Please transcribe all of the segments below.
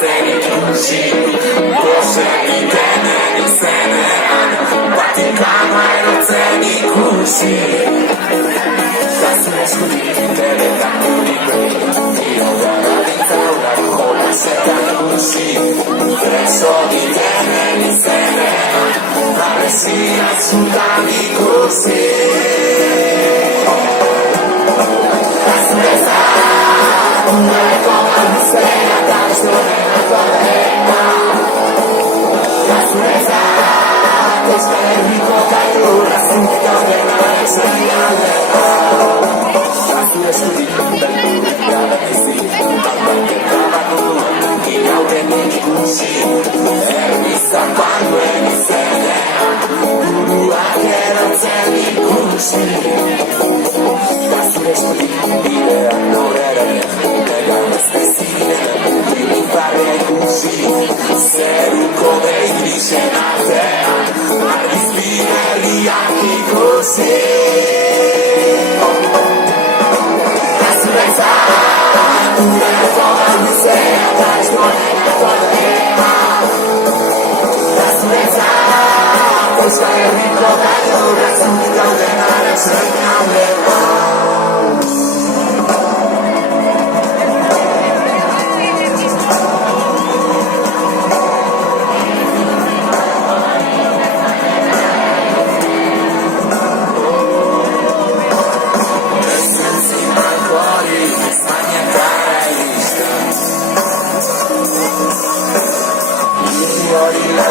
esseri chiusi, forse mi tenere insieme, Vaticano e non treni così, la scoprire le catturi qui, io guardo in tavola con la seta così, penso di tenere insieme, ma si assolutamente così.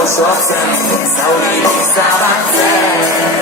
So sempre, saudade, saudade.